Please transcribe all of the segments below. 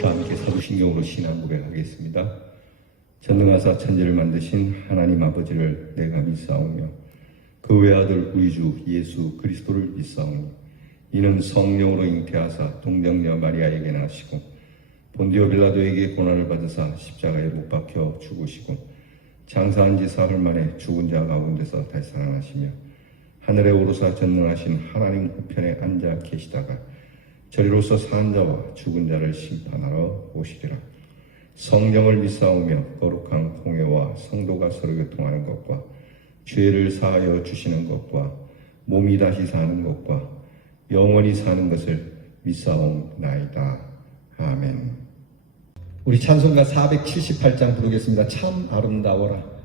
다 함께 사도신경으로 신앙 고백하겠습니다. 전능하사 천지를 만드신 하나님 아버지를 내가 믿사오며 그 외아들 우리 주 예수 그리스도를 믿사오니 이는 성령으로 잉태하사 동정녀 마리아에게 나시고 본디오 빌라도에게 고난을 받으사 십자가에 못 박혀 죽으시고 장사한 지 사흘 만에 죽은 자 가운데서 다시 살아나시며 하늘에 오르사 전능하신 하나님 우편에 앉아 계시다가 저리로서 산 자와 죽은 자를 심판하러 오시리라. 성령을 믿사오며 거룩한 공회와 성도가 서로 교통하는 것과 죄를 사하여 주시는 것과 몸이 다시 사는 것과 영원히 사는 것을 믿사옵나이다. 아멘. 우리 찬송가 478장 부르겠습니다. 참 아름다워라.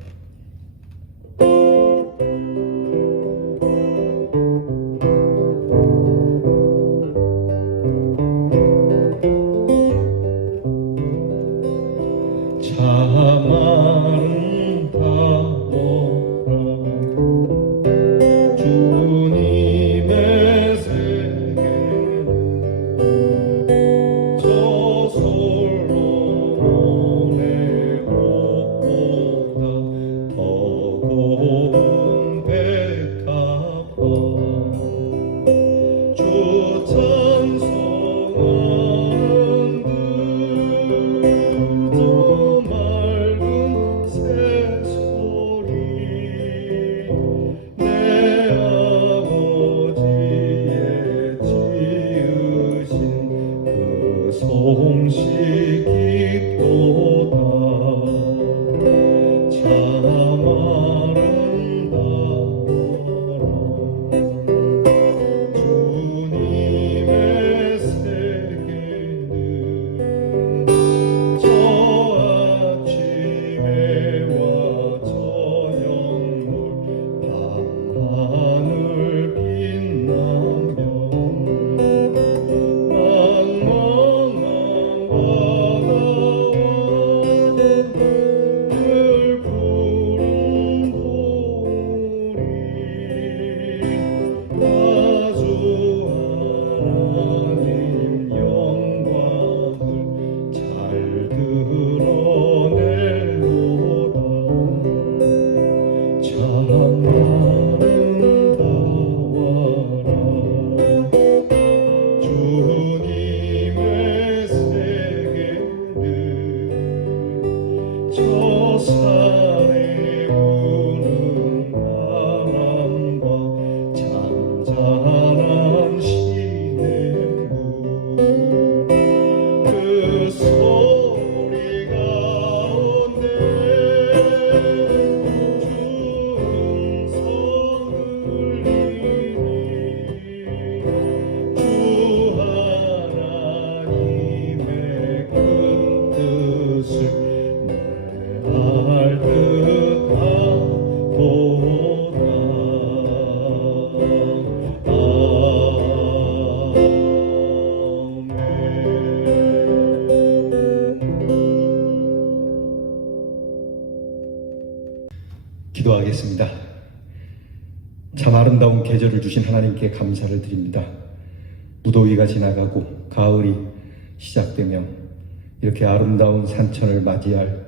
기도하겠습니다. 참 아름다운 계절을 주신 하나님께 감사를 드립니다. 무더위가 지나가고 가을이 시작되면 이렇게 아름다운 산천을 맞이할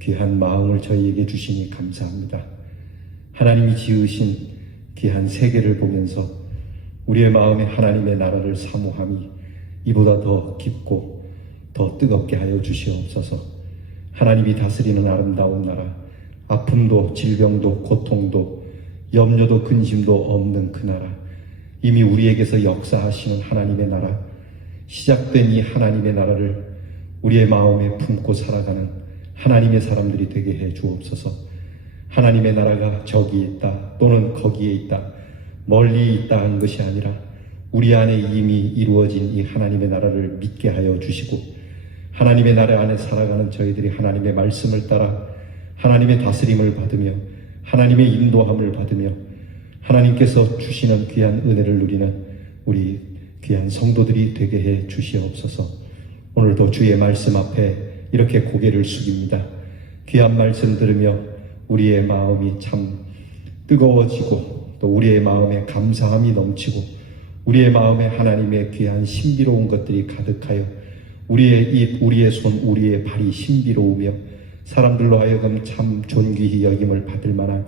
귀한 마음을 저희에게 주시니 감사합니다. 하나님이 지으신 귀한 세계를 보면서 우리의 마음에 하나님의 나라를 사모함이 이보다 더 깊고 더 뜨겁게 하여 주시옵소서. 하나님이 다스리는 아름다운 나라, 아픔도 질병도 고통도 염려도 근심도 없는 그 나라, 이미 우리에게서 역사하시는 하나님의 나라, 시작된 이 하나님의 나라를 우리의 마음에 품고 살아가는 하나님의 사람들이 되게 해 주옵소서. 하나님의 나라가 저기 있다 또는 거기에 있다 멀리 있다 하는 것이 아니라 우리 안에 이미 이루어진 이 하나님의 나라를 믿게 하여 주시고, 하나님의 나라 안에 살아가는 저희들이 하나님의 말씀을 따라 하나님의 다스림을 받으며 하나님의 인도함을 받으며 하나님께서 주시는 귀한 은혜를 누리는 우리 귀한 성도들이 되게 해 주시옵소서. 오늘도 주의 말씀 앞에 이렇게 고개를 숙입니다. 귀한 말씀 들으며 우리의 마음이 참 뜨거워지고 또 우리의 마음에 감사함이 넘치고 우리의 마음에 하나님의 귀한 신비로운 것들이 가득하여 우리의 입, 우리의 손, 우리의 발이 신비로우며 사람들로 하여금 참 존귀히 여김을 받을 만한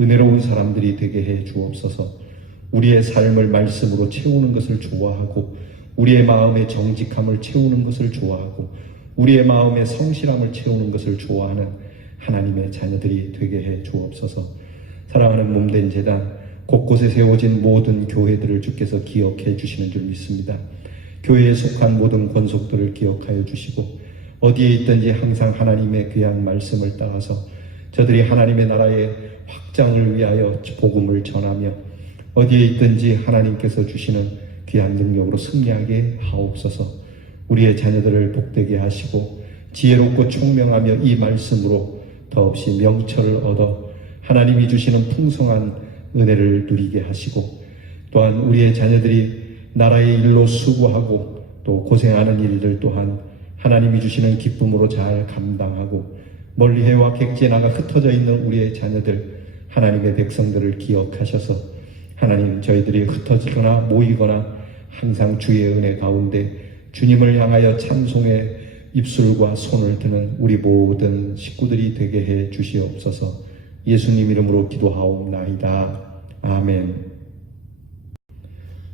은혜로운 사람들이 되게 해 주옵소서. 우리의 삶을 말씀으로 채우는 것을 좋아하고 우리의 마음의 정직함을 채우는 것을 좋아하고 우리의 마음의 성실함을 채우는 것을 좋아하는 하나님의 자녀들이 되게 해 주옵소서. 사랑하는 몸된 제단, 곳곳에 세워진 모든 교회들을 주께서 기억해 주시는 줄 믿습니다. 교회에 속한 모든 권속들을 기억하여 주시고 어디에 있든지 항상 하나님의 귀한 말씀을 따라서 저들이 하나님의 나라의 확장을 위하여 복음을 전하며 어디에 있든지 하나님께서 주시는 귀한 능력으로 승리하게 하옵소서. 우리의 자녀들을 복되게 하시고 지혜롭고 총명하며 이 말씀으로 더없이 명철을 얻어 하나님이 주시는 풍성한 은혜를 누리게 하시고 또한 우리의 자녀들이 나라의 일로 수고하고 또 고생하는 일들 또한 하나님이 주시는 기쁨으로 잘 감당하고 멀리 해와 객지에 나가 흩어져 있는 우리의 자녀들, 하나님의 백성들을 기억하셔서 하나님, 저희들이 흩어지거나 모이거나 항상 주의 은혜 가운데 주님을 향하여 찬송의 입술과 손을 드는 우리 모든 식구들이 되게 해 주시옵소서. 예수님 이름으로 기도하옵나이다. 아멘.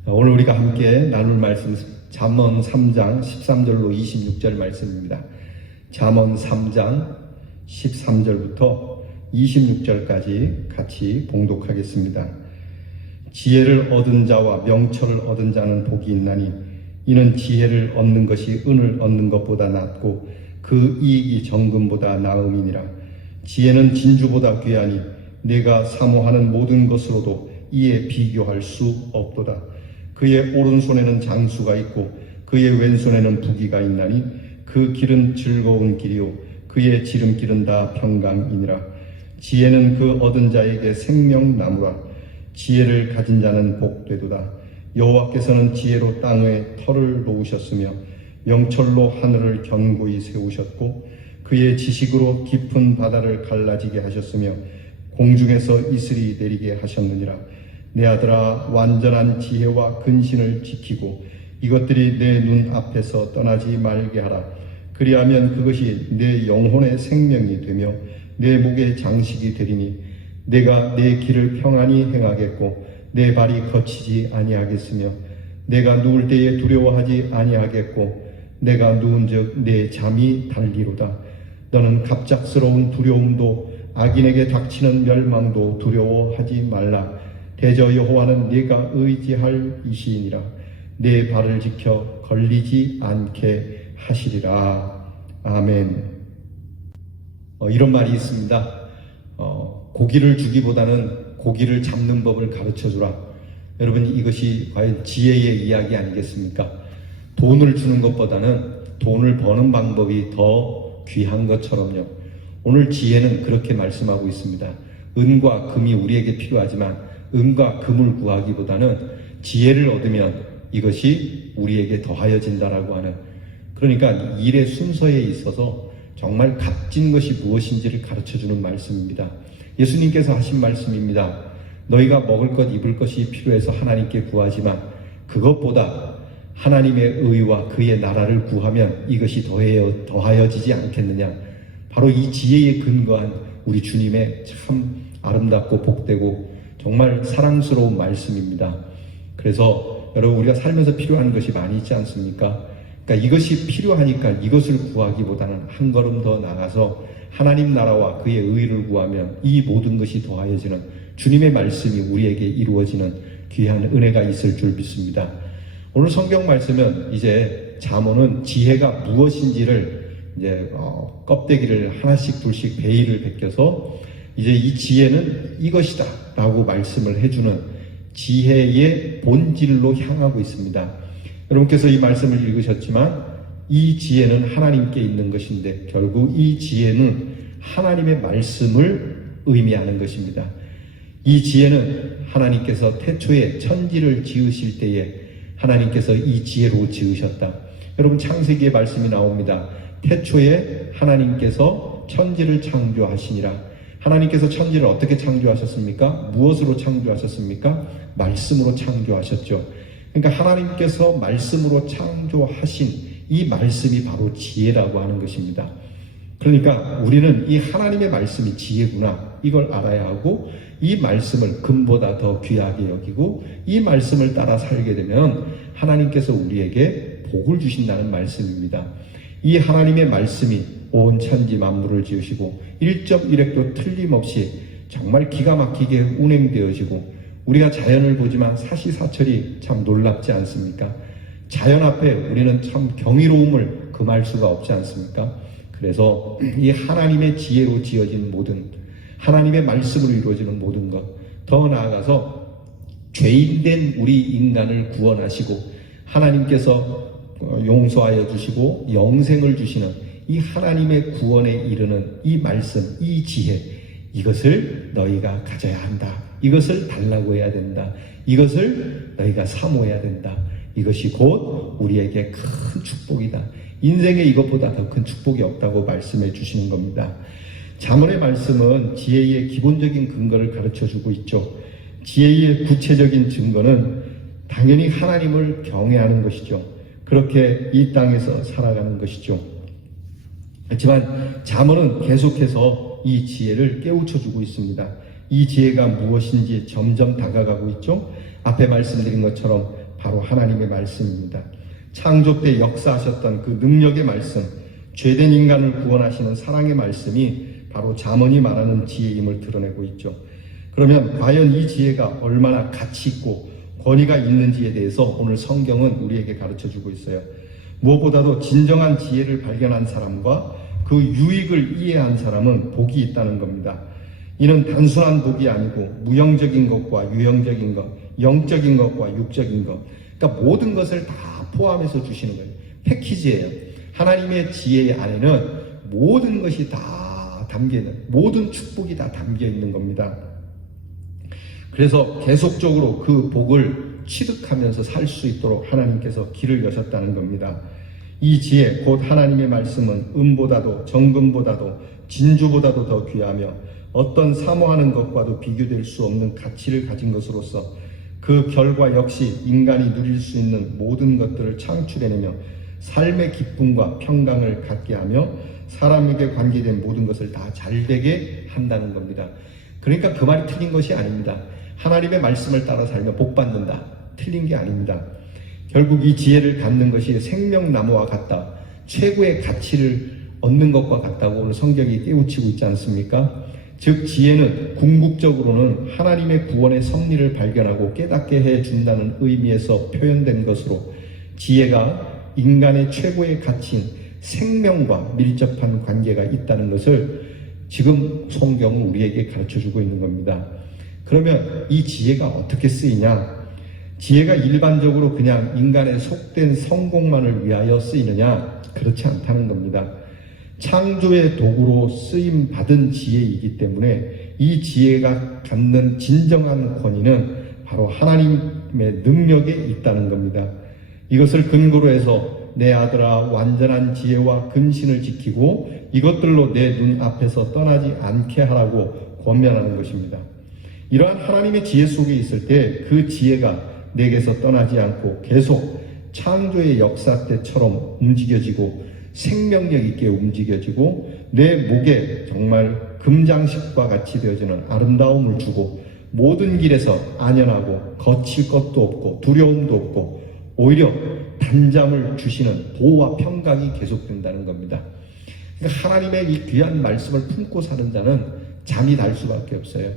오늘 우리가 함께 나눌 말씀 잠언 3장 13절로 26절 말씀입니다. 잠언 3장 13절부터 26절까지 같이 봉독하겠습니다. 지혜를 얻은 자와 명철을 얻은 자는 복이 있나니 이는 지혜를 얻는 것이 은을 얻는 것보다 낫고 그 이익이 정금보다 나음이니라. 지혜는 진주보다 귀하니 내가 사모하는 모든 것으로도 이에 비교할 수 없도다. 그의 오른손에는 장수가 있고 그의 왼손에는 부귀가 있나니 그 길은 즐거운 길이요 그의 지름길은 다 평강이니라. 지혜는 그 얻은 자에게 생명나무라. 지혜를 가진 자는 복되도다. 여호와께서는 지혜로 땅에 터를 놓으셨으며 명철로 하늘을 견고히 세우셨고 그의 지식으로 깊은 바다를 갈라지게 하셨으며 공중에서 이슬이 내리게 하셨느니라. 내 아들아, 완전한 지혜와 근신을 지키고 이것들이 내 눈 앞에서 떠나지 말게 하라. 그리하면 그것이 내 영혼의 생명이 되며 내 목의 장식이 되리니 내가 내 길을 평안히 행하겠고 내 발이 거치지 아니하겠으며 내가 누울 때에 두려워하지 아니하겠고 내가 누운즉 내 잠이 달리로다. 너는 갑작스러운 두려움도 악인에게 닥치는 멸망도 두려워하지 말라. 대저 여호와는 네가 의지할 이시이니라. 내 발을 지켜 걸리지 않게 하시리라. 아멘. 이런 말이 있습니다. 고기를 주기보다는 고기를 잡는 법을 가르쳐주라. 여러분, 이것이 과연 지혜의 이야기 아니겠습니까? 돈을 주는 것보다는 돈을 버는 방법이 더 귀한 것처럼요. 오늘 지혜는 그렇게 말씀하고 있습니다. 은과 금이 우리에게 필요하지만 은과 금을 구하기보다는 지혜를 얻으면 이것이 우리에게 더하여진다라고 하는, 그러니까 일의 순서에 있어서 정말 값진 것이 무엇인지를 가르쳐주는 말씀입니다. 예수님께서 하신 말씀입니다. 너희가 먹을 것 입을 것이 필요해서 하나님께 구하지만 그것보다 하나님의 의와 그의 나라를 구하면 이것이 더하여지지 않겠느냐. 바로 이 지혜에 근거한 우리 주님의 참 아름답고 복되고 정말 사랑스러운 말씀입니다. 그래서 여러분, 우리가 살면서 필요한 것이 많이 있지 않습니까? 그러니까 이것이 필요하니까 이것을 구하기보다는 한 걸음 더 나가서 하나님 나라와 그의 의를 구하면 이 모든 것이 더하여지는 주님의 말씀이 우리에게 이루어지는 귀한 은혜가 있을 줄 믿습니다. 오늘 성경 말씀은 이제 잠언은 지혜가 무엇인지를 이제 껍데기를 하나씩 둘씩 베일을 벗겨서 이제 이 지혜는 이것이다 라고 말씀을 해주는 지혜의 본질로 향하고 있습니다. 여러분께서 이 말씀을 읽으셨지만 이 지혜는 하나님께 있는 것인데 결국 이 지혜는 하나님의 말씀을 의미하는 것입니다. 이 지혜는 하나님께서 태초에 천지를 지으실 때에 하나님께서 이 지혜로 지으셨다. 여러분, 창세기의 말씀이 나옵니다. 태초에 하나님께서 천지를 창조하시니라. 하나님께서 천지를 어떻게 창조하셨습니까? 무엇으로 창조하셨습니까? 말씀으로 창조하셨죠. 그러니까 하나님께서 말씀으로 창조하신 이 말씀이 바로 지혜라고 하는 것입니다. 그러니까 우리는 이 하나님의 말씀이 지혜구나 이걸 알아야 하고, 이 말씀을 금보다 더 귀하게 여기고 이 말씀을 따라 살게 되면 하나님께서 우리에게 복을 주신다는 말씀입니다. 이 하나님의 말씀이 온 천지 만물을 지으시고 1.1획도 틀림없이 정말 기가 막히게 운행되어지고, 우리가 자연을 보지만 사시사철이 참 놀랍지 않습니까? 자연 앞에 우리는 참 경이로움을 금할 수가 없지 않습니까? 그래서 이 하나님의 지혜로 지어진 모든, 하나님의 말씀으로 이루어지는 모든 것, 더 나아가서 죄인된 우리 인간을 구원하시고 하나님께서 용서하여 주시고 영생을 주시는 이 하나님의 구원에 이르는 이 말씀, 이 지혜, 이것을 너희가 가져야 한다. 이것을 달라고 해야 된다. 이것을 너희가 사모해야 된다. 이것이 곧 우리에게 큰 축복이다. 인생에 이것보다 더 큰 축복이 없다고 말씀해 주시는 겁니다. 잠언의 말씀은 지혜의 기본적인 근거를 가르쳐주고 있죠. 지혜의 구체적인 증거는 당연히 하나님을 경외하는 것이죠. 그렇게 이 땅에서 살아가는 것이죠. 하지만 잠언은 계속해서 이 지혜를 깨우쳐주고 있습니다. 이 지혜가 무엇인지 점점 다가가고 있죠. 앞에 말씀드린 것처럼 바로 하나님의 말씀입니다. 창조 때 역사하셨던 그 능력의 말씀, 죄된 인간을 구원하시는 사랑의 말씀이 바로 잠언이 말하는 지혜임을 드러내고 있죠. 그러면 과연 이 지혜가 얼마나 가치 있고 권위가 있는지에 대해서 오늘 성경은 우리에게 가르쳐주고 있어요. 무엇보다도 진정한 지혜를 발견한 사람과 그 유익을 이해한 사람은 복이 있다는 겁니다. 이는 단순한 복이 아니고 무형적인 것과 유형적인 것, 영적인 것과 육적인 것, 그러니까 모든 것을 다 포함해서 주시는 거예요. 패키지예요. 하나님의 지혜 안에는 모든 것이 다 담겨있는, 모든 축복이 다 담겨있는 겁니다. 그래서 계속적으로 그 복을 취득하면서 살 수 있도록 하나님께서 길을 여셨다는 겁니다. 이 지혜, 곧 하나님의 말씀은 은보다도 정금보다도 진주보다도 더 귀하며 어떤 사모하는 것과도 비교될 수 없는 가치를 가진 것으로서 그 결과 역시 인간이 누릴 수 있는 모든 것들을 창출해내며 삶의 기쁨과 평강을 갖게 하며 사람에게 관계된 모든 것을 다 잘되게 한다는 겁니다. 그러니까 그 말이 틀린 것이 아닙니다. 하나님의 말씀을 따라 살면 복 받는다. 틀린 게 아닙니다. 결국 이 지혜를 갖는 것이 생명나무와 같다. 최고의 가치를 얻는 것과 같다고 오늘 성경이 깨우치고 있지 않습니까? 즉 지혜는 궁극적으로는 하나님의 구원의 섭리를 발견하고 깨닫게 해준다는 의미에서 표현된 것으로, 지혜가 인간의 최고의 가치인 생명과 밀접한 관계가 있다는 것을 지금 성경은 우리에게 가르쳐주고 있는 겁니다. 그러면 이 지혜가 어떻게 쓰이냐? 지혜가 일반적으로 그냥 인간의 속된 성공만을 위하여 쓰이느냐? 그렇지 않다는 겁니다. 창조의 도구로 쓰임 받은 지혜이기 때문에 이 지혜가 갖는 진정한 권위는 바로 하나님의 능력에 있다는 겁니다. 이것을 근거로 해서 내 아들아 완전한 지혜와 근신을 지키고 이것들로 내 눈앞에서 떠나지 않게 하라고 권면하는 것입니다. 이러한 하나님의 지혜 속에 있을 때 그 지혜가 내게서 떠나지 않고 계속 창조의 역사 때처럼 움직여지고 생명력 있게 움직여지고 내 목에 정말 금장식과 같이 되어지는 아름다움을 주고 모든 길에서 안연하고 거칠 것도 없고 두려움도 없고 오히려 단잠을 주시는 보호와 평강이 계속된다는 겁니다. 그러니까 하나님의 이 귀한 말씀을 품고 사는 자는 잠이 달 수밖에 없어요.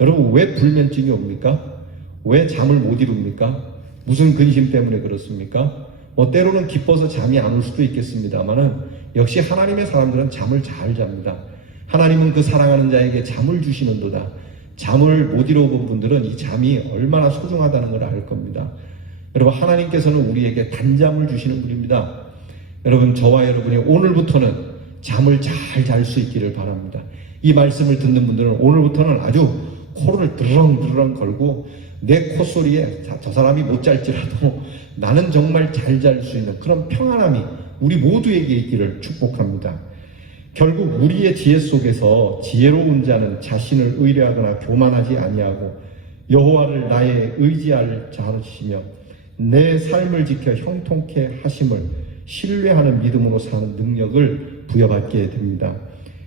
여러분 왜 불면증이 옵니까? 왜 잠을 못 이룹니까? 무슨 근심 때문에 그렇습니까? 때로는 기뻐서 잠이 안 올 수도 있겠습니다만은 역시 하나님의 사람들은 잠을 잘 잡니다. 하나님은 그 사랑하는 자에게 잠을 주시는도다. 잠을 못 이뤄본 분들은 이 잠이 얼마나 소중하다는 걸 알 겁니다. 여러분 하나님께서는 우리에게 단잠을 주시는 분입니다. 여러분 저와 여러분이 오늘부터는 잠을 잘 잘 수 있기를 바랍니다. 이 말씀을 듣는 분들은 오늘부터는 아주 코를 드렁드렁 걸고 내 콧소리에 저 사람이 못 잘지라도 나는 정말 잘 잘 수 있는 그런 평안함이 우리 모두에게 있기를 축복합니다. 결국 우리의 지혜 속에서 지혜로운 자는 자신을 의뢰하거나 교만하지 아니하고 여호와를 나의 의지할 자시며 내 삶을 지켜 형통케 하심을 신뢰하는 믿음으로 사는 능력을 부여받게 됩니다.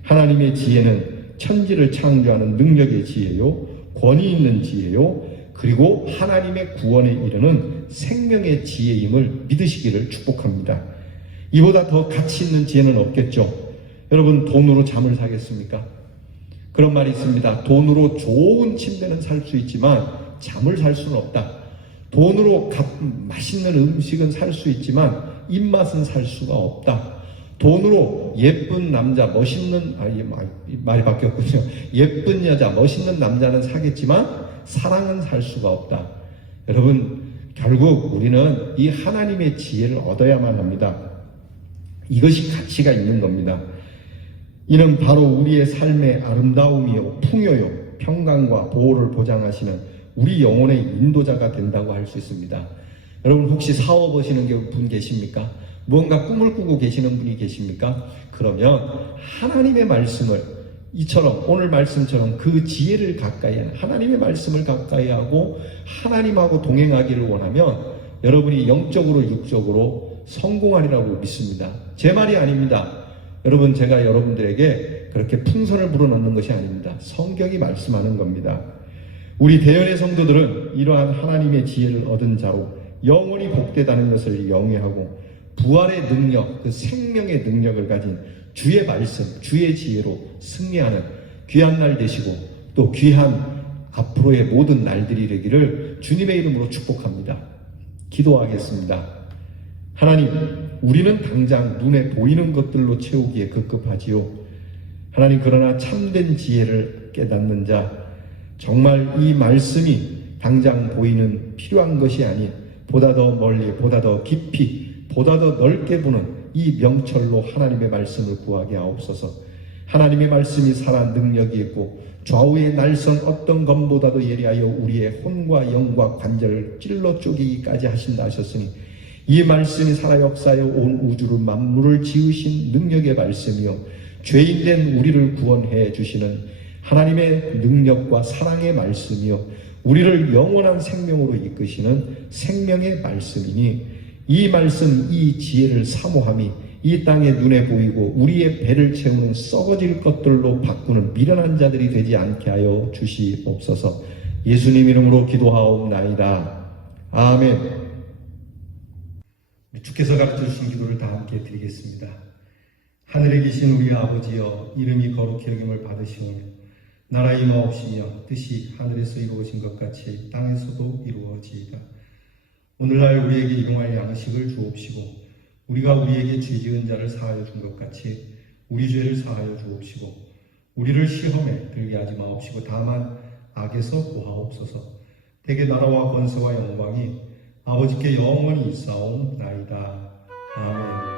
하나님의 지혜는 천지를 창조하는 능력의 지혜요, 권위 있는 지혜요, 그리고 하나님의 구원에 이르는 생명의 지혜임을 믿으시기를 축복합니다. 이보다 더 가치 있는 지혜는 없겠죠. 여러분, 돈으로 잠을 사겠습니까? 그런 말이 있습니다. 돈으로 좋은 침대는 살 수 있지만 잠을 살 수는 없다. 돈으로 맛있는 음식은 살 수 있지만 입맛은 살 수가 없다. 돈으로 예쁜 남자, 멋있는, 말이 바뀌었군요. 예쁜 여자, 멋있는 남자는 사겠지만 사랑은 살 수가 없다. 여러분, 결국 우리는 이 하나님의 지혜를 얻어야만 합니다. 이것이 가치가 있는 겁니다. 이는 바로 우리의 삶의 아름다움이요, 풍요요, 평강과 보호를 보장하시는 우리 영혼의 인도자가 된다고 할 수 있습니다. 여러분, 혹시 사업하시는 분 계십니까? 무언가 꿈을 꾸고 계시는 분이 계십니까? 그러면 하나님의 말씀을 이처럼 오늘 말씀처럼 그 지혜를 가까이 하는 하나님의 말씀을 가까이 하고 하나님하고 동행하기를 원하면 여러분이 영적으로 육적으로 성공하리라고 믿습니다. 제 말이 아닙니다. 여러분, 제가 여러분들에게 그렇게 풍선을 불어넣는 것이 아닙니다. 성경이 말씀하는 겁니다. 우리 대연의 성도들은 이러한 하나님의 지혜를 얻은 자로 영원히 복되다는 것을 영위하고 부활의 능력, 그 생명의 능력을 가진 주의 말씀, 주의 지혜로 승리하는 귀한 날 되시고 또 귀한 앞으로의 모든 날들이 되기를 주님의 이름으로 축복합니다. 기도하겠습니다. 하나님, 우리는 당장 눈에 보이는 것들로 채우기에 급급하지요. 하나님, 그러나 참된 지혜를 깨닫는 자, 정말 이 말씀이 당장 보이는 필요한 것이 아닌 보다 더 멀리, 보다 더 깊이, 보다 더 넓게 보는 이 명철로 하나님의 말씀을 구하게 하옵소서. 하나님의 말씀이 살아 능력이 있고 좌우의 날선 어떤 검보다도 예리하여 우리의 혼과 영과 관절을 찔러 쪼개기까지 하신다 하셨으니 이 말씀이 살아 역사하여 온 우주를 만물을 지으신 능력의 말씀이요, 죄인된 우리를 구원해 주시는 하나님의 능력과 사랑의 말씀이요, 우리를 영원한 생명으로 이끄시는 생명의 말씀이니 이 말씀, 이 지혜를 사모함이 이 땅에 눈에 보이고 우리의 배를 채우는 썩어질 것들로 바꾸는 미련한 자들이 되지 않게 하여 주시옵소서. 예수님 이름으로 기도하옵나이다. 아멘. 주께서 가르쳐 주신 기도를 다 함께 드리겠습니다. 하늘에 계신 우리 아버지여, 이름이 거룩히 여김을 받으시오며 나라 임하옵시며 뜻이 하늘에서 이루어진 것 같이 땅에서도 이루어지이다. 오늘날 우리에게 일용할 양식을 주옵시고 우리가 우리에게 죄 지은 자를 사하여 준 것 같이 우리 죄를 사하여 주옵시고 우리를 시험에 들게 하지 마옵시고 다만 악에서 구하옵소서. 대개 나라와 권세와 영광이 아버지께 영원히 있사옵나이다. 아멘.